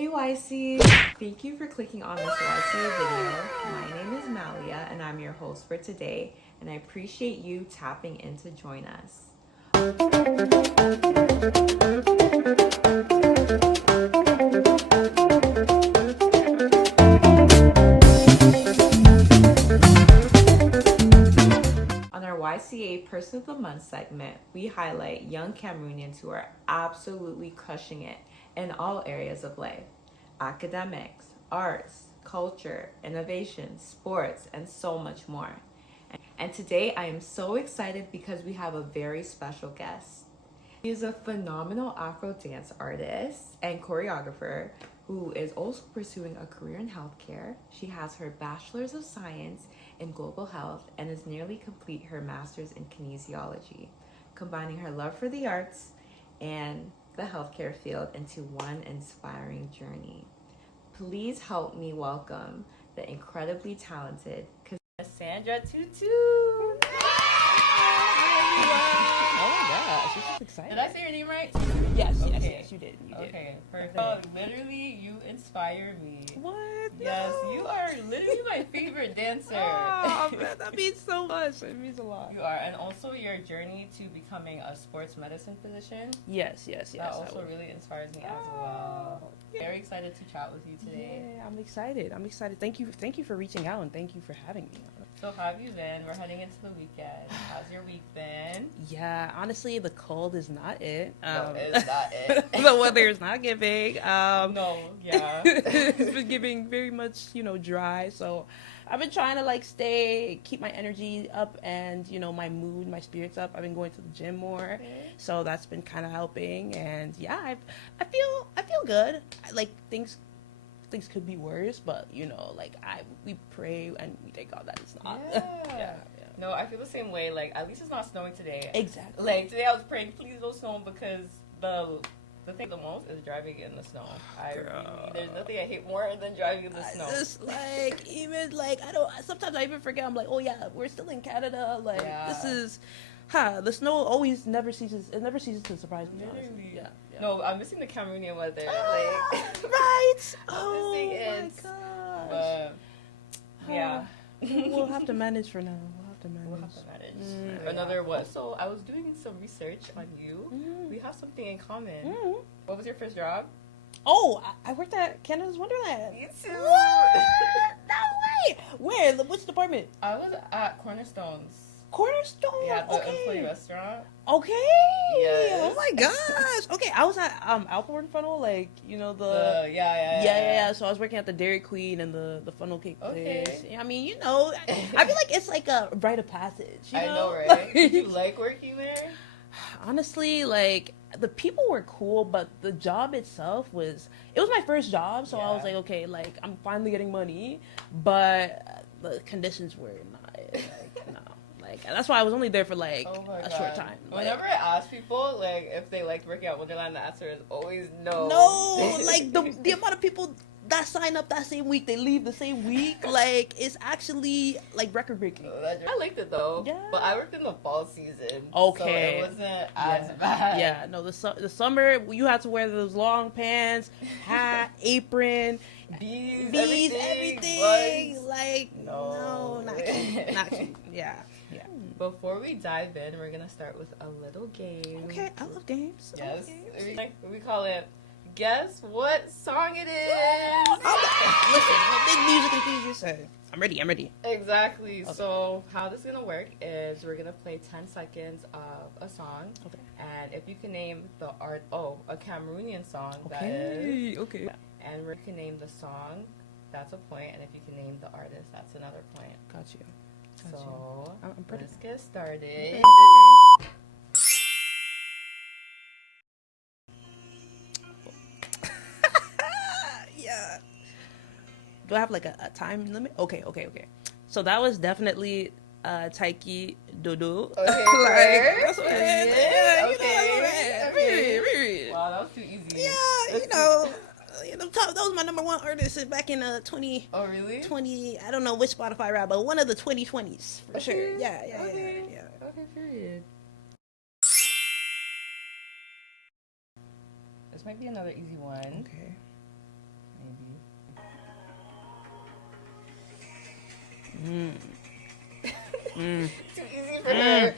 Hey YC, thank you for clicking on this YC video. My name is Malia and I'm your host for today, and I appreciate you tapping in to join us. On our YCA Person of the Month segment, we highlight young Cameroonians who are absolutely crushing it in all areas of life: academics, arts, culture, innovation, sports, and so much more. And today I am so excited because we have a very special guest. She is a phenomenal Afro dance artist and choreographer who is also pursuing a career in healthcare. She has her Bachelor's of Science in Global Health and is nearly complete her Master's in Kinesiology, combining her love for the arts and the healthcare field into one inspiring journey. Please help me welcome the incredibly talented Cassandra Toutou. She's just excited. Did I say your name right? Yes, Okay. yes, you did. You did. Okay, perfect. Oh, literally, you inspire me. What? Yes, No. you are literally my favorite dancer. Oh, man, that means so much. It means a lot. You are, and also your journey to becoming a sports medicine physician. Yes. That also really inspires me as well. Yeah. Very excited to chat with you today. Yeah, I'm excited. Thank you for reaching out, and thank you for having me. So how have you been? We're heading into the weekend. How's your week been? Yeah, honestly, the cold is not it. No, it's not it. The weather is not giving. No, yeah. It's been giving very much, dry. So I've been trying to keep my energy up and, my mood, my spirits up. I've been going to the gym more. Okay. So that's been kind of helping. And yeah, I feel good. Things could be worse, but we pray and we thank God that it's not. Yeah. No, I feel the same way. Like, at least it's not snowing today. Exactly. Like, today I was praying, please don't snow, because the thing the most is driving in the snow. There's nothing I hate more than driving in the snow. Sometimes I even forget. I'm like, oh yeah, we're still in Canada. Yeah. The snow never ceases. It never ceases to surprise me. Literally. Honestly. Yeah. No, I'm missing the Cameroonian weather. Right. I'm missing it. But, yeah. We'll have to manage for now. We'll have to manage. Another what? So I was doing some research on you. Mm. We have something in common. Mm. What was your first job? Oh, I worked at Canada's Wonderland. Me too. What? No way. Where? Which department? I was at Cornerstones. Cornerstone. Yeah, the okay. employee restaurant. Okay. Yes. Oh my gosh. Okay, I was at Alport Funnel, Yeah. So I was working at the Dairy Queen and the funnel cake place. Okay. I mean, I feel like it's like a rite of passage. I know, right? Did you like working there? Honestly, the people were cool, but the job itself was my first job, so I was like, okay, I'm finally getting money, but the conditions were not it. No. That's why I was only there for a short time. Whenever I ask people if they liked working at Wonderland, the answer is always no. No, the amount of people that sign up that same week, they leave the same week. It's actually record breaking. I liked it though. Yeah. But I worked in the fall season. Okay. So it wasn't as bad. Yeah. No, the summer you had to wear those long pants, hat, apron, bees, everything. Bugs. No, not cute. Not cute. Yeah. Before we dive in, we're gonna start with a little game. Okay, I love games. Yes. We call it Guess What Song It Is. Listen, big music enthusiast. I'm ready. Exactly. Okay. So how this is gonna work is we're gonna play 10 seconds of a song. Okay. And if you can name a Cameroonian song, that is. Okay. And we can name the song, that's a point. And if you can name the artist, that's another point. Got you. So I'm pretty. let's get started. Okay. Yeah. Do I have a time limit? Okay. So that was definitely Taiki Dodo. Okay. That's what Wow, that was too easy. Yeah, that was my number one artist back in 20. Oh, really? 20. I don't know which Spotify rap, but one of the 2020s for sure. Yeah. Okay, period. This might be another easy one. Okay. Too easy for her.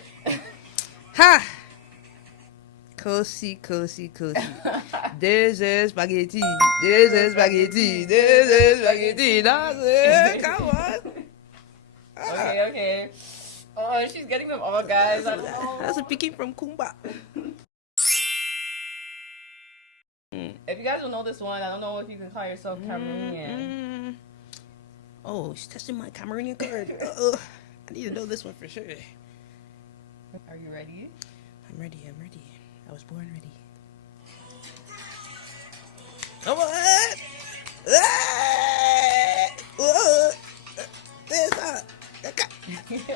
Ha! Cozy. This is spaghetti. This is spaghetti. This is spaghetti. That's it. Come on. Okay. Oh, she's getting them all, guys. I don't know. That's a picking from Kumba. If you guys don't know this one, I don't know if you can call yourself Cameroonian. Oh, she's testing my Cameroonian card. I need to know this one for sure. Are you ready? I'm ready. I was born ready. Come on.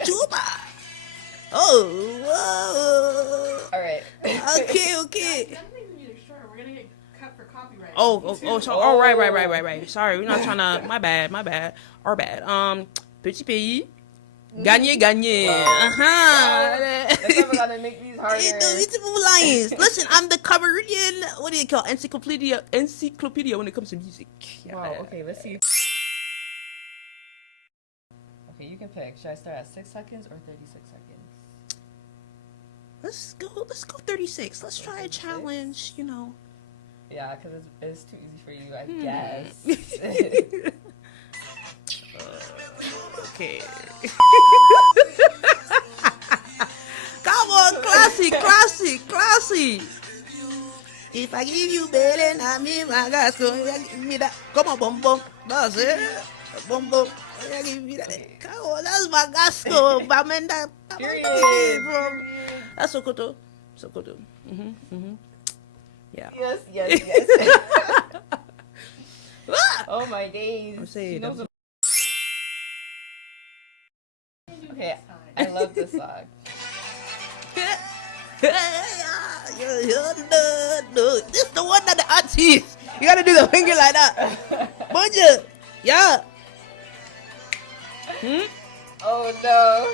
Chupa. Oh, whoa. All right. Okay. We're gonna get cut for copyright. Oh, right. Sorry, we're not trying to. My bad. Our bad. Petit pays. Gagné. That's never gonna make these harder. Listen, I'm the Cameroonian. What do you call encyclopedia when it comes to music. Wow. Okay, let's see. Okay, you can pick. Should I start at 6 seconds or 36 seconds? Let's go 36. Let's try a challenge, Yeah, because it's too easy for you, I guess. Okay. Come on, classy. If I give you better, I mean my guys go give me that. Come on, bum. That's it. Bum. Give me that. Come on, that's my gasco. Bamenda. That's Sokoto. Yeah. Yes. Oh my days. I'm saying. Okay, I love this song. This is the one that the artist. You gotta do the finger like that. Bonjour. Yeah. Oh no.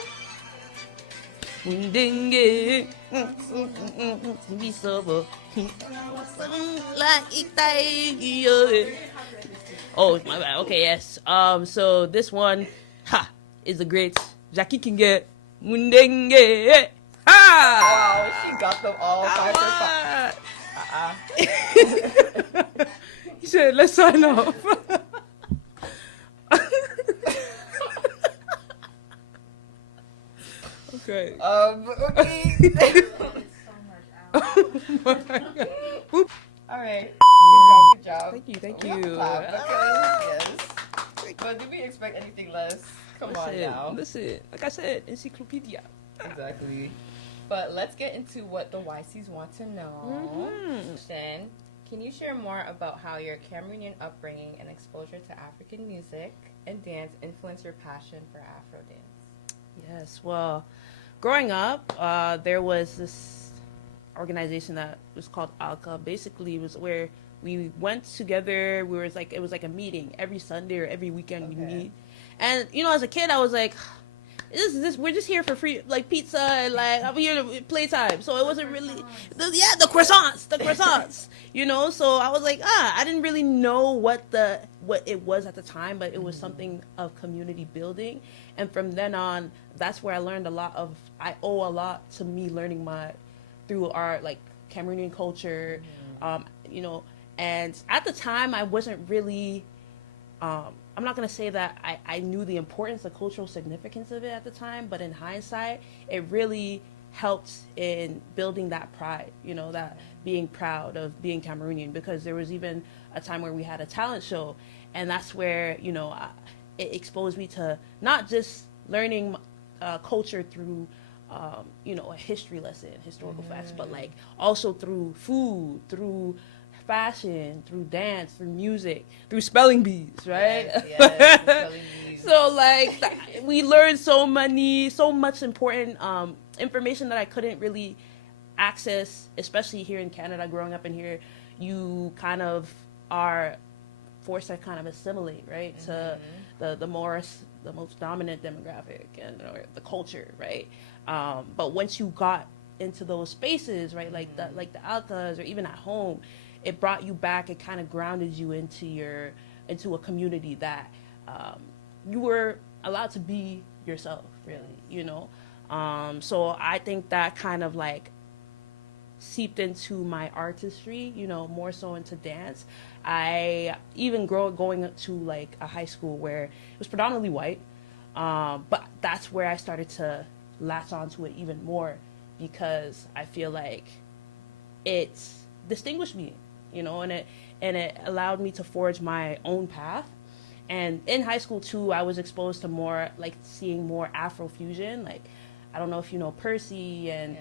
Be sober. Oh, my bad. Okay, yes. So this one, is a great. Jackie can get Mundenge. Wow, she got them all 5 for 5. He said, let's sign off. Okay. Okay. All right. Good job. Thank you. Yes. But did we expect anything less? Come on now. Listen, like I said, encyclopedia. Exactly. But let's get into what the YCs want to know. Then, can you share more about how your Cameroonian upbringing and exposure to African music and dance influenced your passion for Afro dance? Yes, well, growing up, there was this organization that was called ALCA. Basically, it was where we went together. It was like a meeting every Sunday or every weekend. We meet. And as a kid, I was like, this we're just here for free, like pizza and like I'm here to playtime. So it wasn't really the croissants. So I was like, I didn't really know what it was at the time, but it was something of community building. And from then on, that's where I learned a lot of. I owe a lot to me learning through our like Cameroonian culture, And at the time, I wasn't really. I'm not going to say that I knew the importance, the cultural significance of it at the time, but in hindsight, it really helped in building that pride, that being proud of being Cameroonian, because there was even a time where we had a talent show, and that's where, it exposed me to not just learning culture through, a history lesson, historical facts, but like also through food, through fashion, through dance, through music, through spelling bees, right? Yes, spelling bees. So like we learned so much important information that I couldn't really access, especially here in Canada. Growing up in here, you kind of are forced to kind of assimilate, right, to the most dominant demographic and or the culture, right? But once you got into those spaces, right, like the alcas or even at home, it brought you back. It kind of grounded you into a community that you were allowed to be yourself, really, you know. So I think that kind of like seeped into my artistry, you know, more so into dance. I even going to like a high school where it was predominantly white, but that's where I started to latch onto it even more because I feel like it's distinguished me, you know, and it allowed me to forge my own path. And in high school too, I was exposed to more like seeing more Afrofusion. Like, I don't know if you know Percy and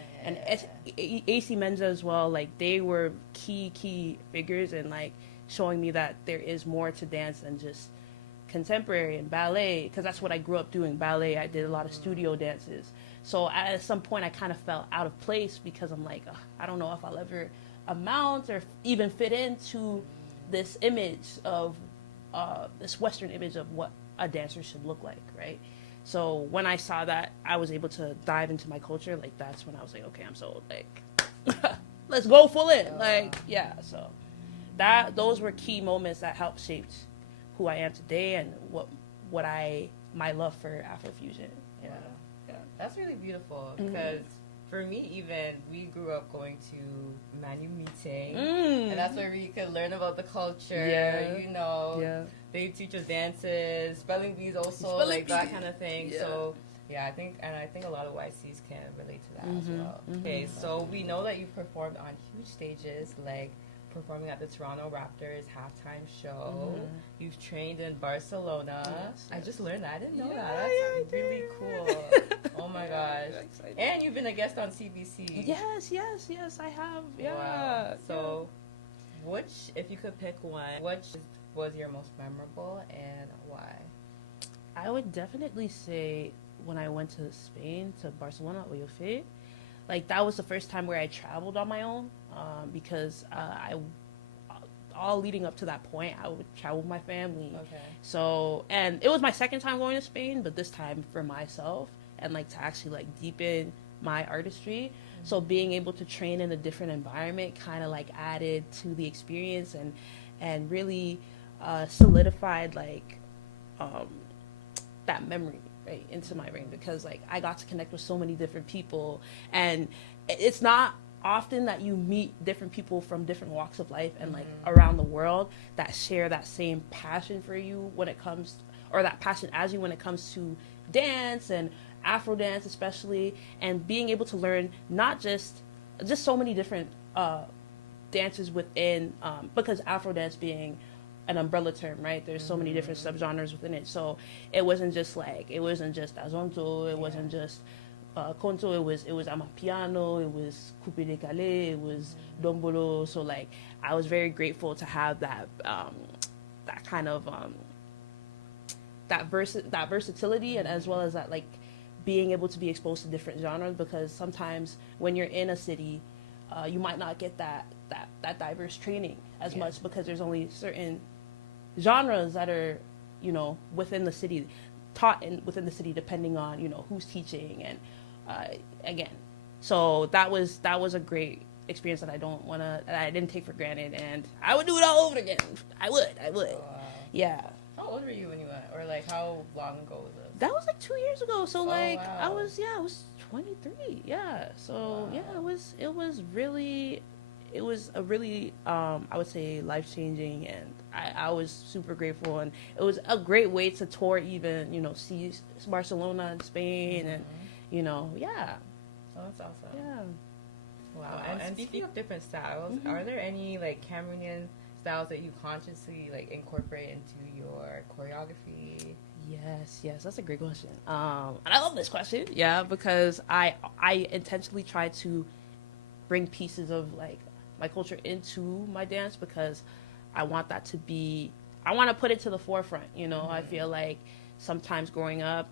AC Menza as well. Like, they were key figures in like showing me that there is more to dance than just contemporary and ballet, because that's what I grew up doing, ballet. I did a lot of studio dances. So at some point I kind of felt out of place because I'm like, I don't know if I'll ever amount or even fit into this image of this Western image of what a dancer should look like, right? So when I saw that I was able to dive into my culture, like that's when I was like, okay, I'm sold. Like, let's go full in. Like, yeah. So those were key moments that helped shape who I am today and what my love for Afrofusion. Yeah. Wow. Yeah. That's really beautiful because for me, even we grew up going to Manu meeting, and that's where we could learn about the culture. Yeah. You know, Yeah. they teach us dances, spelling bees, also like that kind of thing. Yeah. So yeah, I think a lot of YCs can relate to that as well. Okay, so we know that you've performed on huge stages, like performing at the Toronto Raptors halftime show. You've trained in Barcelona. Yes. I just learned that. I didn't know Yeah, that. That's really cool. Oh my gosh. And you've been a guest on CBC. Yes, I have. Yeah. Wow. So, if you could pick one, which was your most memorable and why? I would definitely say when I went to Spain, to Barcelona, Oyofe, like that was the first time where I traveled on my own, because all leading up to that point, I would travel with my family. Okay. So, and it was my second time going to Spain, but this time for myself and like to actually like deepen my artistry. So being able to train in a different environment kind of like added to the experience and really solidified like that memory right into my brain, because like I got to connect with so many different people, and it's not often that you meet different people from different walks of life and like around the world that share that same passion for you when it comes, or that passion as you when it comes to dance and Afro dance especially, and being able to learn not just so many different dances within, because Afro dance being an umbrella term, right? There's so many different subgenres within it. So it wasn't just azonto, it wasn't just konto, it was amapiano, it was coupe décalé, it was dombolo. So like I was very grateful to have that that kind of that versatility, and as well as that like being able to be exposed to different genres, because sometimes when you're in a city, you might not get that diverse training as much, because there's only certain genres that are, you know, within the city, taught within the city, depending on, you know, who's teaching. And again, so that was a great experience that I didn't take for granted, and I would do it all over again. I would. Oh, wow. Yeah. How old were you when you went, or like how long ago was this? That was like 2 years ago. So like wow. I was 23. Yeah. So yeah, it was a really I would say life-changing, and I was super grateful, and it was a great way to tour, even, you know, see Barcelona and Spain, and you know, yeah. Oh, that's awesome. Yeah. Wow. And speaking of different styles, are there any like Cameroonian styles that you consciously like incorporate into your choreography? Yes, that's a great question. And I love this question. Yeah, because I intentionally try to bring pieces of like my culture into my dance, because I want that to be, I want to put it to the forefront, you know. I feel like sometimes growing up,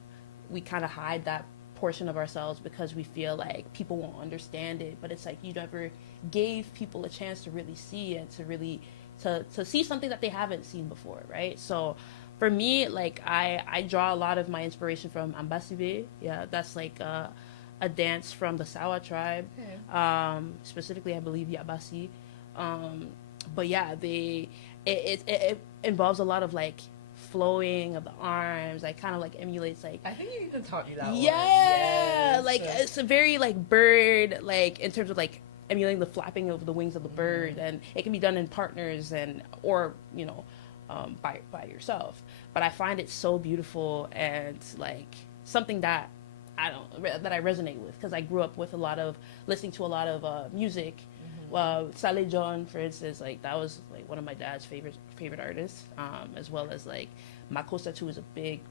we kind of hide that portion of ourselves because we feel like people won't understand it, but it's like you never gave people a chance to really see it, to really to see something that they haven't seen before, right? So for me, like I draw a lot of my inspiration from Ambasibe. Yeah, that's like a dance from the Sawa tribe, specifically I believe Yabasi. But yeah, it involves a lot of like flowing of the arms, like kind of like emulates like I think you even taught me that one. yeah, Yes. like it's a very like bird, like in terms of like emulating the flapping of the wings of the bird, and it can be done in partners and or by yourself. But I find it so beautiful and like something that I resonate with because I grew up with listening to a lot of music. Saleh John, for instance, like that was like one of my dad's favorite artists, as well as like Makossa too is a big.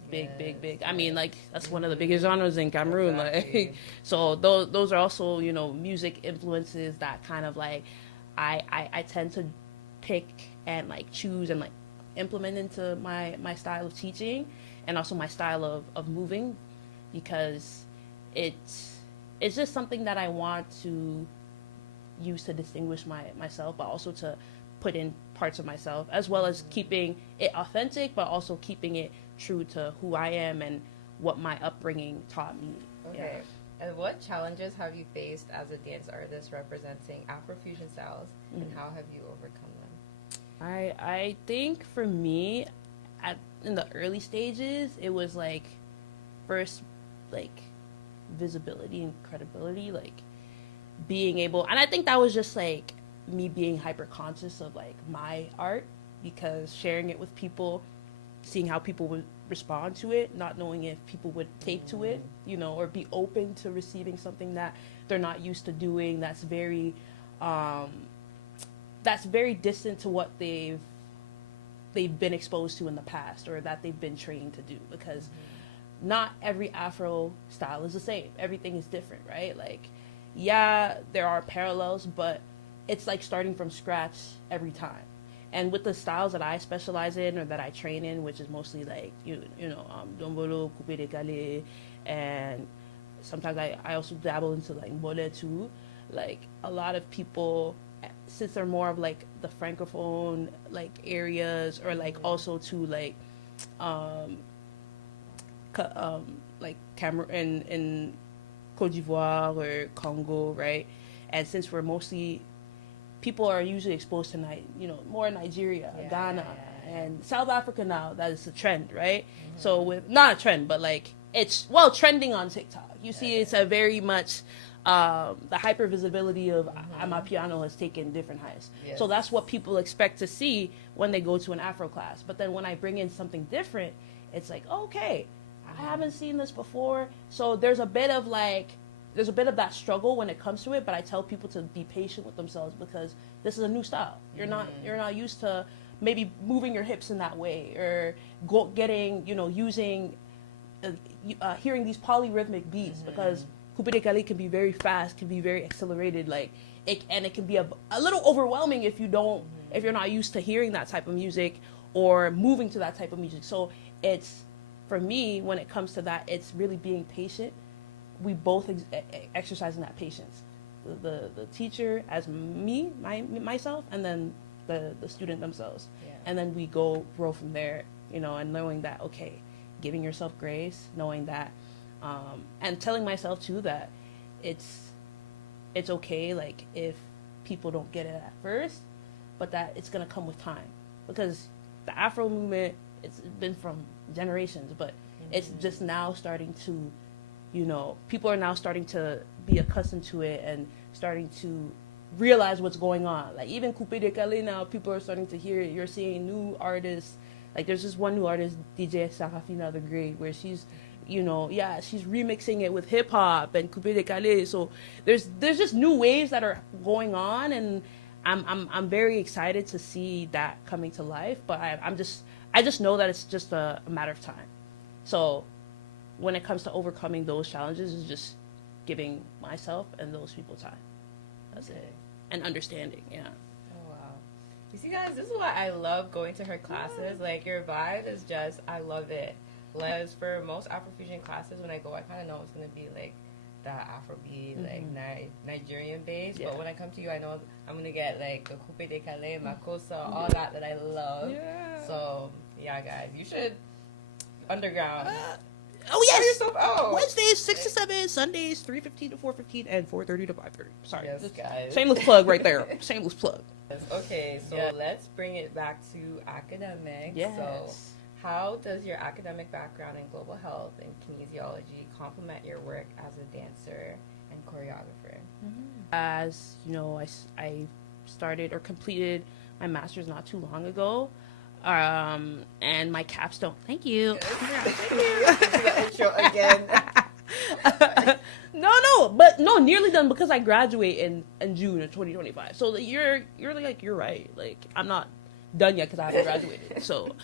I mean, like that's one of the biggest genres in Cameroon. Exactly. Like, so those are also music influences that kind of like I tend to pick and like choose and like implement into my style of teaching and also my style of moving, because it's just something that I want to use to distinguish myself, but also to put in parts of myself, as well as keeping it authentic, but also keeping it true to who I am and what my upbringing taught me. Okay. And what challenges have you faced as a dance artist representing Afrofusion styles, and how have you overcome them? I think for me, in the early stages, it was like first like visibility and credibility, like being able, and I think that was just like me being hyper conscious of like my art, because sharing it with people, seeing how people would respond to it, not knowing if people would take to it, or be open to receiving something that they're not used to doing, that's very distant to what they've been exposed to in the past, or that they've been trained to do, because not every Afro style is the same. Everything is different, right? Like, yeah, there are parallels, but it's like starting from scratch every time. And with the styles that I specialize in or that I train in, which is mostly like dombolo, coupe décalé, and sometimes I also dabble into like mbole too. Like a lot of people, since they're more of like the francophone like areas, or like also to like like Cameroon in Côte d'Ivoire or Congo, right? And since we're mostly, people are usually exposed to more Nigeria, Ghana, and South Africa now. That is a trend, right? So with not a trend, but like it's trending on TikTok. You see, it's a very much the hyper visibility of Amapiano has taken different heights. Yes. So that's what people expect to see when they go to an Afro class. But then when I bring in something different, it's like, okay, I haven't seen this before. So there's a bit of that struggle when it comes to it, but I tell people to be patient with themselves, because this is a new style. You're not used to maybe moving your hips in that way, or using hearing these polyrhythmic beats, because coupe décalé can be very fast, can be very accelerated, like it can be a little overwhelming if you're not used to hearing that type of music or moving to that type of music. So it's, for me, when it comes to that, it's really being patient. We both exercising that patience. The teacher as myself, and then the student themselves. Yeah. And then we grow from there, and knowing that, okay, giving yourself grace, knowing that, and telling myself too that it's okay, like if people don't get it at first, but that it's gonna come with time, because the Afro movement, it's been from generations, but it's just now starting to, people are now starting to be accustomed to it and starting to realize what's going on. Like even coupe décalé now, people are starting to hear it. You're seeing new artists. Like there's this one new artist, DJ Sarafina the Great, where she's, she's remixing it with hip hop and coupe décalé. So there's just new waves that are going on, and I'm very excited to see that coming to life. But I just know that it's just a matter of time. So when it comes to overcoming those challenges, is just giving myself and those people time. That's it. And understanding, yeah. Oh, wow. You see, guys, this is why I love going to her classes. Like, your vibe is just, I love it. Like, for most Afrofusion classes, when I go, I kind of know it's going to be, like, the Afrobeat, like, Nigerian base. Yeah. But when I come to you, I know I'm going to get, like, the coupe décalé, makossa, all that I love. Yeah. So, yeah, guys, you should underground. Oh yes. Oh. Wednesdays 6 to 7, Sundays 3:15 to 4:15, and 4:30 to 5:30. Sorry, yes, guys. Shameless plug right there. Shameless plug. Okay, so let's bring it back to academics. Yes. So, How does your academic background in global health and kinesiology complement your work as a dancer and choreographer? As you know, I started or completed my master's not too long ago, and my capstone. Thank you. The intro again. No, nearly done because I graduate in June of 2025. So you're right. Like I'm not done yet because I haven't graduated. So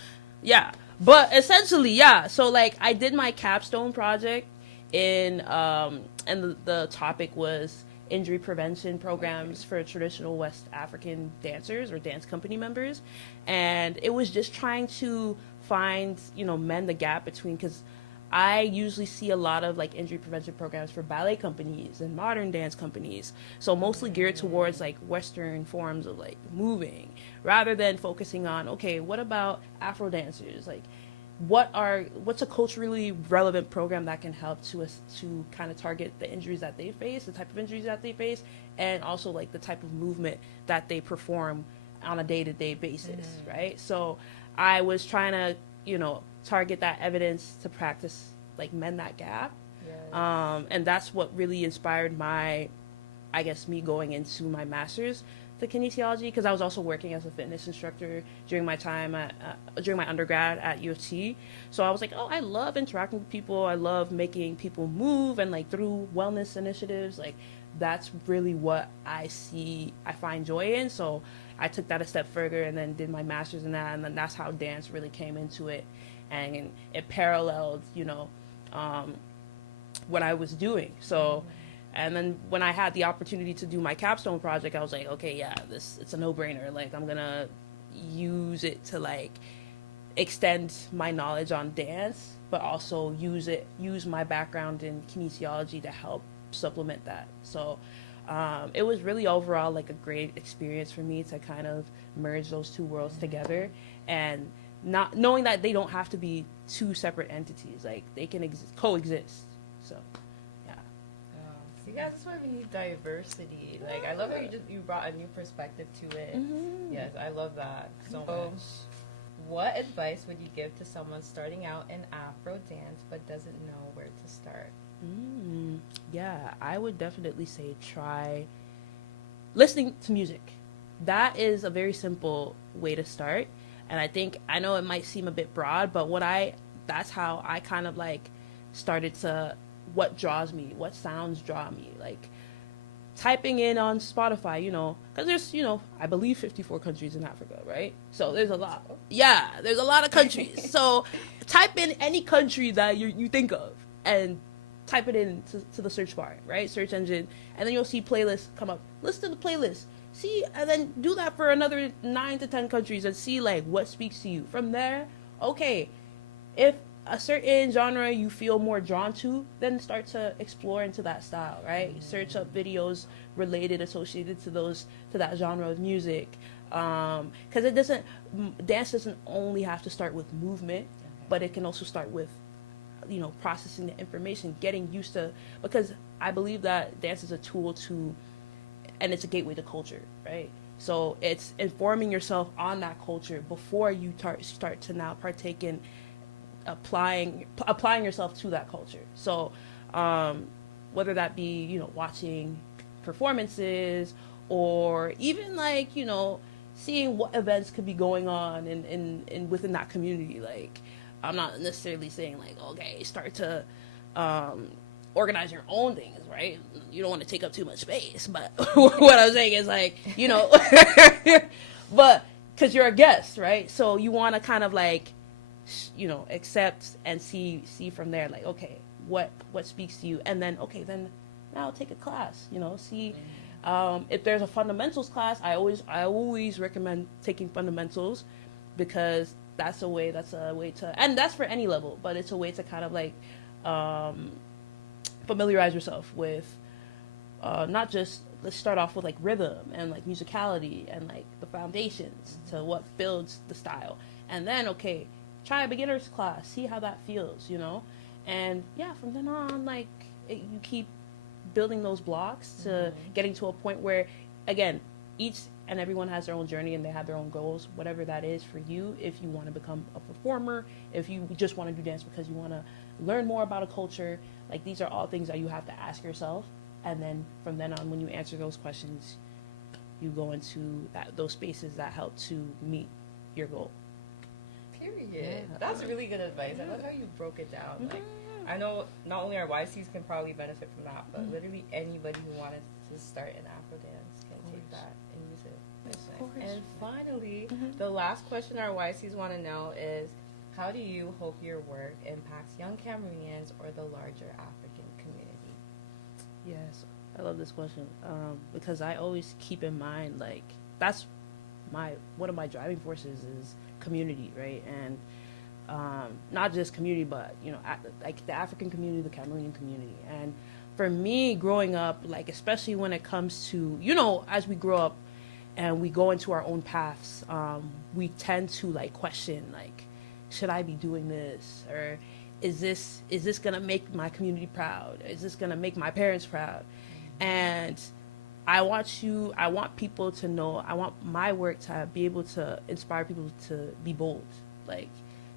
yeah, but essentially yeah. So like I did my capstone project in and the topic was injury prevention programs for traditional West African dancers or dance company members, and it was just trying to find mend the gap between, because I usually see a lot of like injury prevention programs for ballet companies and modern dance companies, so mostly geared towards like Western forms of like moving, rather than focusing on, okay, what about Afro dancers, like what's a culturally relevant program that can help to kind of target the injuries that they face, the type of injuries that they face, and also like the type of movement that they perform on a day-to-day basis, right? So I was trying to target that evidence to practice, like mend that gap. Yes. And that's what really inspired me going into my master's to kinesiology, because I was also working as a fitness instructor during my time during my undergrad at U of T. So I was like, oh, I love interacting with people. I love making people move, and like through wellness initiatives, like that's really what I find joy in. So I took that a step further and then did my master's in that, and then that's how dance really came into it, and it paralleled what I was doing. So and then when I had the opportunity to do my capstone project, I was like, okay, yeah, it's a no-brainer. Like I'm gonna use it to like extend my knowledge on dance, but also use my background in kinesiology to help supplement that. So it was really overall like a great experience for me to kind of merge those two worlds together, and not knowing that they don't have to be two separate entities, like they can coexist. So yeah. See, guys, that's why we need diversity. Like, I love how you brought a new perspective to it. Yes, I love that so much. What advice would you give to someone starting out in Afro dance but doesn't know where to start? Yeah, I would definitely say try listening to music. That is a very simple way to start, and I know it might seem a bit broad, but that's how I kind of like started to what sounds draw me, like typing in on Spotify, because there's I believe 54 countries in Africa, right? So there's a lot. Yeah, there's a lot of countries. So type in any country that you think of and type it in to the search bar, right? Search engine, and then you'll see playlists come up. Listen to the playlist. See, and then do that for another 9 to 10 countries and see like what speaks to you. From there, okay, if a certain genre you feel more drawn to, then start to explore into that style, right? Search up videos associated to that genre of music, because dance doesn't only have to start with movement, but it can also start with processing the information, getting used to, because I believe that dance is a tool and it's a gateway to culture, right? So it's informing yourself on that culture before you start to now partake in applying yourself to that culture. So whether that be watching performances, or even like seeing what events could be going on in within that community. Like I'm not necessarily saying like, okay, start to organize your own things, right? You don't want to take up too much space, but what I'm saying is like, but because you're a guest, right? So you want to kind of like accept and see from there, like, okay, what speaks to you, and then then now take a class, see if there's a fundamentals class. I always recommend taking fundamentals, because that's a way to, and that's for any level, but it's a way to kind of like familiarize yourself with not just, let's start off with like rhythm and like musicality and like the foundations to what builds the style, and then try a beginner's class, see how that feels, and yeah, from then on, like you keep building those blocks to getting to a point where, again, and everyone has their own journey and they have their own goals, whatever that is for you. If you want to become a performer, if you just want to do dance because you want to learn more about a culture, like these are all things that you have to ask yourself. And then from then on, when you answer those questions, you go into those spaces that help to meet your goal. Period. Yeah. That's really good advice. I love how you broke it down. Like, I know not only our YCs can probably benefit from that, but literally anybody who wanted to start an Afro dance can take that and use it. That's nice. And finally, the last question our YCs want to know is, how do you hope your work impacts young Cameroonians or the larger African community? Yes, I love this question because I always keep in mind, like, that's one of my driving forces is community, right? And not just community, but like the African community, the Cameroonian community. And for me, growing up, like especially when it comes to as we grow up and we go into our own paths, we tend to like question, like, should I be doing this, or is this gonna make my community proud? Is this gonna make my parents proud? And I want people to know, I want my work to be able to inspire people to be bold, like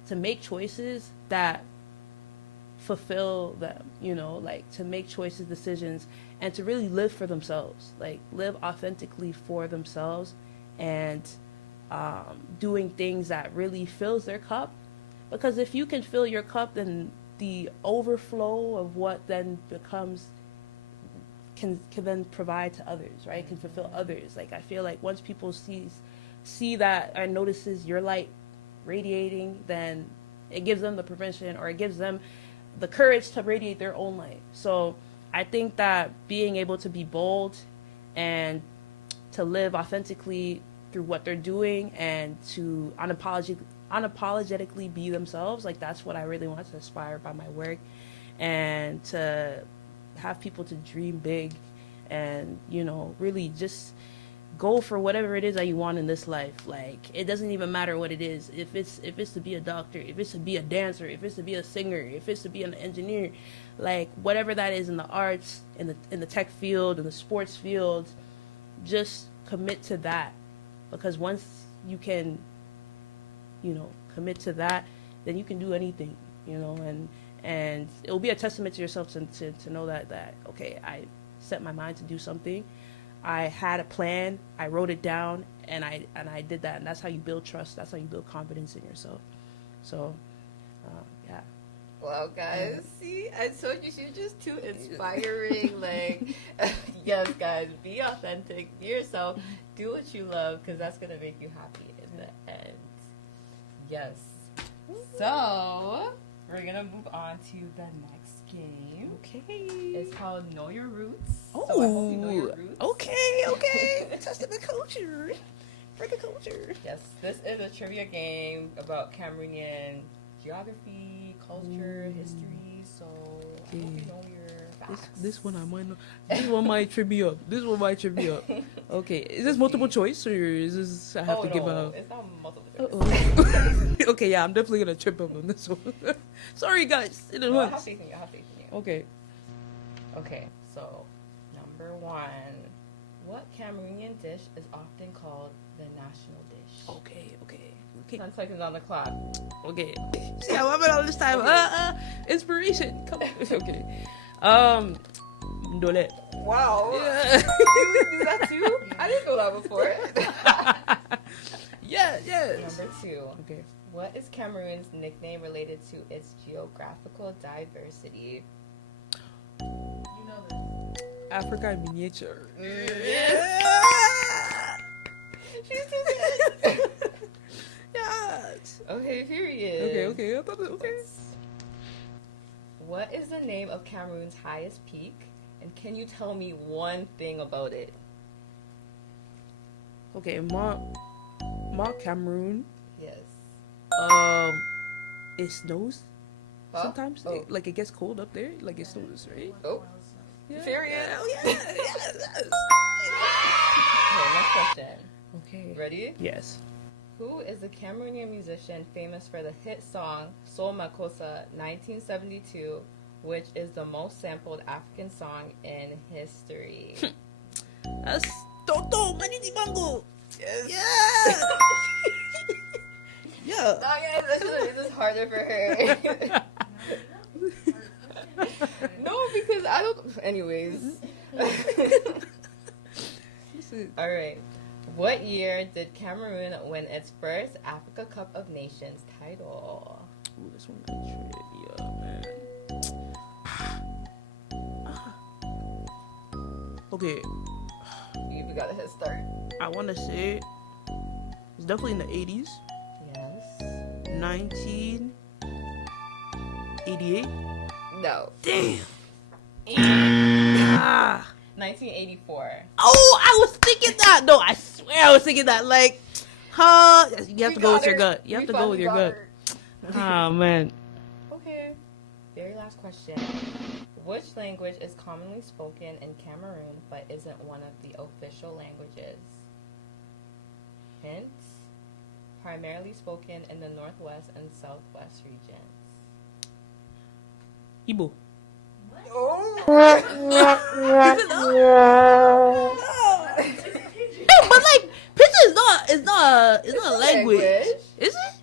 to make choices that fulfill them, like to make choices, decisions, and to really live for themselves, like live authentically for themselves, and doing things that really fills their cup. Because if you can fill your cup, then the overflow of what then becomes can then provide to others, right? Can fulfill others. Like I feel like once people see that and notices your light radiating, then it gives them the permission, or it gives them the courage to radiate their own light. So I think that being able to be bold and to live authentically through what they're doing and to unapologetically be themselves, like that's what I really want to aspire by my work, and to have people to dream big and really just go for whatever it is that you want in this life. Like it doesn't even matter what it is, if it's to be a doctor, if it's to be a dancer, if it's to be a singer, if it's to be an engineer, like whatever that is in the arts, in the tech field, in the sports field, just commit to that. Because once you can commit to that, then you can do anything, and it will be a testament to yourself to know that okay, I set my mind to do something, I had a plan, I wrote it down, and I did that. And that's how you build trust, that's how you build confidence in yourself. So yeah. Well, guys, see, I told you she's just too inspiring. Like, yes, guys, be authentic, be yourself, do what you love, because that's going to make you happy in the end. Yes. So, we're going to move on to the next game. Okay. It's called Know Your Roots. Oh, so I hope you know your roots. Okay. Testing the culture. For the culture. Yes, this is a trivia game about Cameroonian geography, culture, history. So I hope you know your facts. This one I might know. This one might trip me up. Okay, is this multiple choice, or is this I have to give out? It's not multiple choice. Okay, yeah, I'm definitely gonna trip up on this one. Sorry, guys. I have faith in you. Okay. Okay, so number 1. What Cameroonian dish is often called the national dish? Okay. 10 seconds on the clock. Okay. See, I love it all this time. Inspiration. Come on. Okay. Ndole. Wow. Yeah. You do that too? I didn't know that before. Yes. Number 2. Okay. What is Cameroon's nickname related to its geographical diversity? You know this. Africa in miniature. Yeah. She's too good. Yes. Okay, period. Okay. I thought okay. What is the name of Cameroon's highest peak? And can you tell me one thing about it? Okay, Mount Cameroon. Yes. It snows Huh? sometimes. Oh. Like it gets cold up there. Like it snows, right? Oh. Yeah. Period. Yes. Okay, next question. Okay. Ready? Yes. Who is the Cameroonian musician famous for the hit song Sol Makossa 1972, which is the most sampled African song in history? That's Toutou, Manidi Bango. Yes. Yeah. Yeah. No, yeah, this is harder for her. No, because I don't. Anyways. All right. What year did Cameroon win its first Africa Cup of Nations title? Ooh, this one got trivia, man. Okay, You got a head start. I want to say it's definitely in the 80s. Yes. 1988. No. Damn. Ah. 1984. Oh, I was thinking that. No, I swear I was thinking that. Like, huh? You have to go with your gut. You have to go with your gut. Oh, man. Okay. Very last question. Which language is commonly spoken in Cameroon but isn't one of the official languages? Hints. Primarily spoken in the northwest and southwest regions. Igbo. Oh! No, but like, pidgin is not a language. Is it?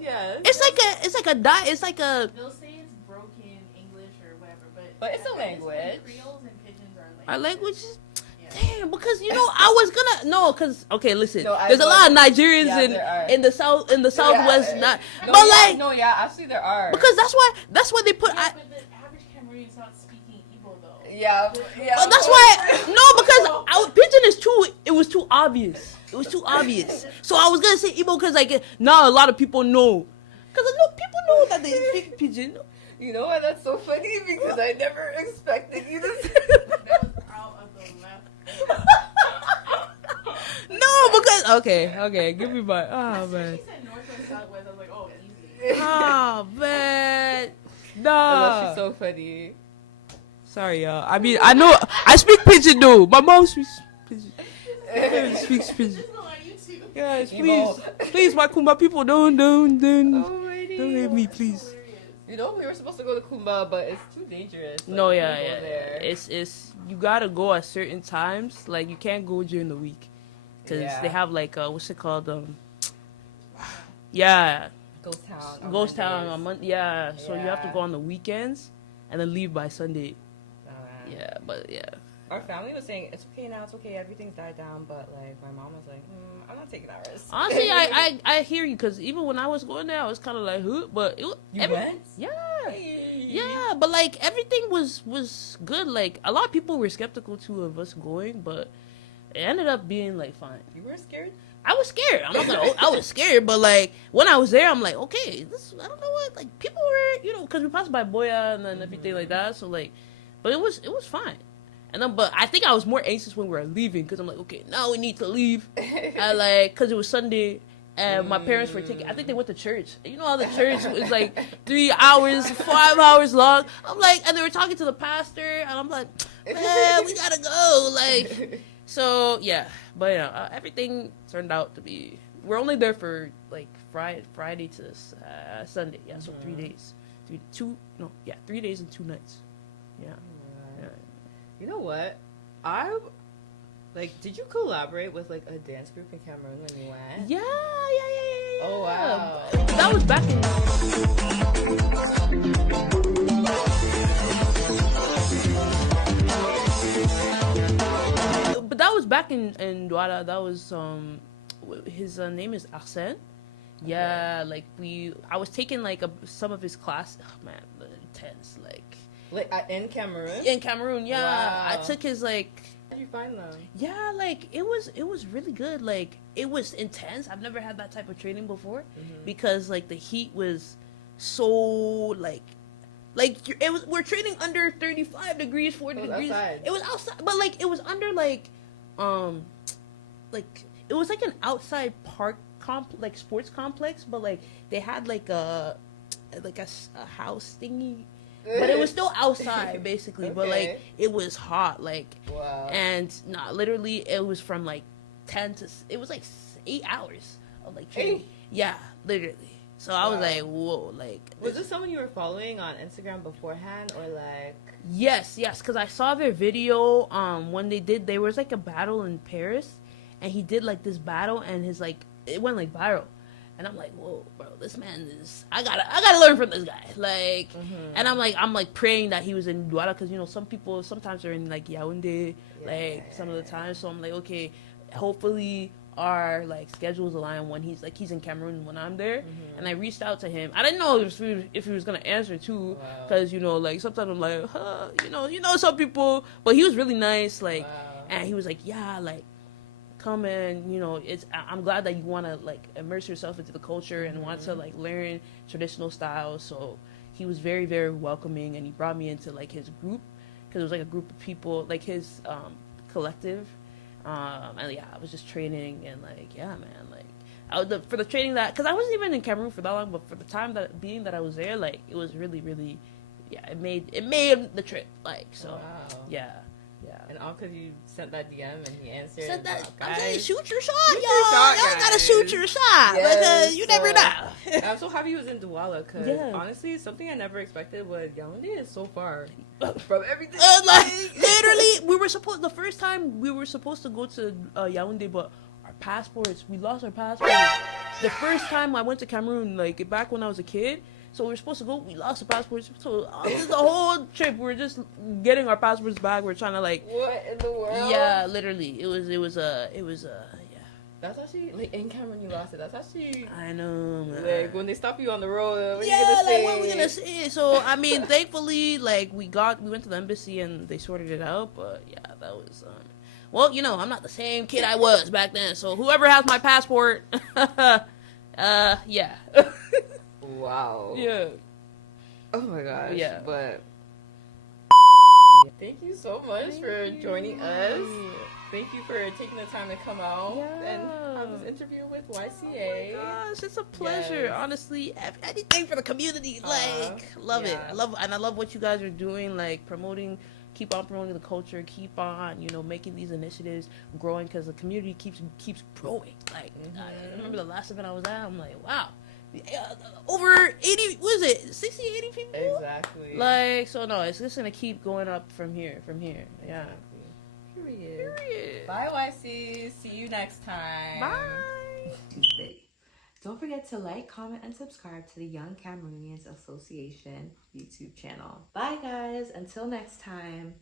Yes. It's like a. They'll say it's broken English or whatever, But it's a language. Creoles and pigeons are Our languages. Yeah. Damn, because I was gonna cause okay, listen, No, there's a lot of Nigerians there are. in the southwest, not, No, but yeah, like actually there are. because that's why they put. Yeah, but the average Cameroonian's not speaking Igbo though. Yeah. Well, that's why because pidgin is too. It was too obvious. It was too obvious. So I was gonna say Igbo because like now a lot of people know. Because people know that they speak pidgin. You know why that's so funny? Because I never expected you to say That was out of the left. No, because okay, give me my man. She said north and southwest. I was like, oh, easy. Oh man, that. no. She's so funny. Sorry, y'all. I mean, I know I speak pidgin though. My mom speaks pidgin. Speaks pidgin. Just go on YouTube. Guys, Igbo. please, my Kumba people, don't Alrighty. hate me, please. You know we were supposed to go to Kumba, but it's too dangerous. So No, we yeah. couldn't go there. It's you gotta go at certain times. Like you can't go during the week because Yeah. they have like what's it called yeah, Ghost Town. on ghost town Mondays. on Monday. Yeah, so you have to Yeah. go on the weekends and then leave by Sunday. Man. Yeah, but yeah. Our family was saying it's okay now, it's okay, everything's died down, but like my mom was like, I'm not taking that risk. Honestly, I hear you because even when I was going there, I was kind of like, huh? But You every- went? Yeah. Hey. Yeah, but like everything was good. Like a lot of people were skeptical too of us going, but it ended up being like fine. You were scared? I was scared. I'm not gonna. I was scared, but like when I was there, I'm like, okay, I don't know what. Like people were, because we passed by Boya and then everything like that. So like, but it was fine. And then, but I think I was more anxious when we were leaving because I'm like, okay, now we need to leave. And like, because it was Sunday. And my parents were taking, I think they went to church. You know how the church is like 3 hours, 5 hours long. I'm like, and they were talking to the pastor, and I'm like, man, we gotta go. Like, so yeah. But yeah, everything turned out to be, we're only there for like Friday to Sunday. Yeah, so 3 days. 3 days and 2 nights. Yeah. Yeah. You know what? Did you collaborate with like a dance group in Cameroon when you went? Yeah. Oh wow. That was back in. But that was back in Douala. That was his name is Arsène. Yeah, like I was taking like some of his class. Oh man, the intense Like in Cameroon? in Cameroon. Yeah, Wow. I took his like. How did you find them? Yeah, like it was really good. Like it was intense. I've never had that type of training before because like the heat was so like we're training under 35 degrees, 40 degrees. Outside. It was outside, but like it was under like it was like an outside park like sports complex, but like they had like a house thingy. But it was still outside, basically. But, like, Okay. it was hot, like, Wow. and, literally, it was from, like, 10 to, it was, like, 8 hours of, like, training. 8? Yeah, literally. So I was Wow. like, whoa, like. Was this someone you were following on Instagram beforehand or like? Yes, because I saw their video, when there was, like, a battle in Paris, and he did like this battle, and his like it went like viral. And I'm like, whoa, bro, this man is. I gotta learn from this guy. Like, and I'm like praying that he was in Douala, because you know some people sometimes are in like Yaoundé, like some of the time. So I'm like, okay, hopefully our like schedules align when he's in Cameroon when I'm there. And I reached out to him. I didn't know if he was gonna answer too, because you know like sometimes I'm like, you know some people, but he was really nice. Like, and he was like, yeah, like. Come and you know I'm glad that you want to like immerse yourself into the culture and want to like learn traditional styles. So he was very, very welcoming, and he brought me into like his group, because it was like a group of people, like his collective, and yeah, I was just training, and like yeah man, like for the training, that because I wasn't even in Cameroon for that long, but for the time that I was there, like it was really, really, yeah, it made the trip, like, so yeah. And all because you sent that DM and he answered. I'm saying, shoot your shot, Shoot y'all. your shot, Y'all gotta guys. shoot your shot, because you never know. I'm so happy he was in Douala, because honestly, something I never expected was Yaoundé is so far from everything. Like, literally, the first time we were supposed to go to Yaoundé, but we lost our passports. The first time I went to Cameroon, like back when I was a kid, so we were supposed to go, we lost the passports. So the whole trip, we were just getting our passports back. We're trying to like. What in the world? Yeah, literally, it was yeah. That's actually like in Cameroon you lost it. That's actually. I know, man. Like when they stop you on the road, what yeah, you gonna say? What we gonna say? So I mean, thankfully, like we went to the embassy and they sorted it out. But yeah, that was. Well, you know, I'm not the same kid I was back then. So whoever has my passport, yeah. Wow. Yeah. Oh my gosh. Yeah. But thank you so much for joining us. Thank you for taking the time to come out and have this interview with YCA. Oh my gosh, it's a pleasure. Yes. Honestly, anything for the community. Like, love it. I love what you guys are doing. Like keep on promoting the culture. Keep on, you know, making these initiatives growing, because the community keeps growing. Like, I remember the last event I was at. I'm like, wow. Over 80, what is it, 60, 80 people? Exactly. Like, so no, it's just gonna keep going up from here. Yeah. Exactly. Period. Bye, YC. See you next time. Bye. Don't forget to like, comment, and subscribe to the Young Cameroonians Association YouTube channel. Bye, guys. Until next time.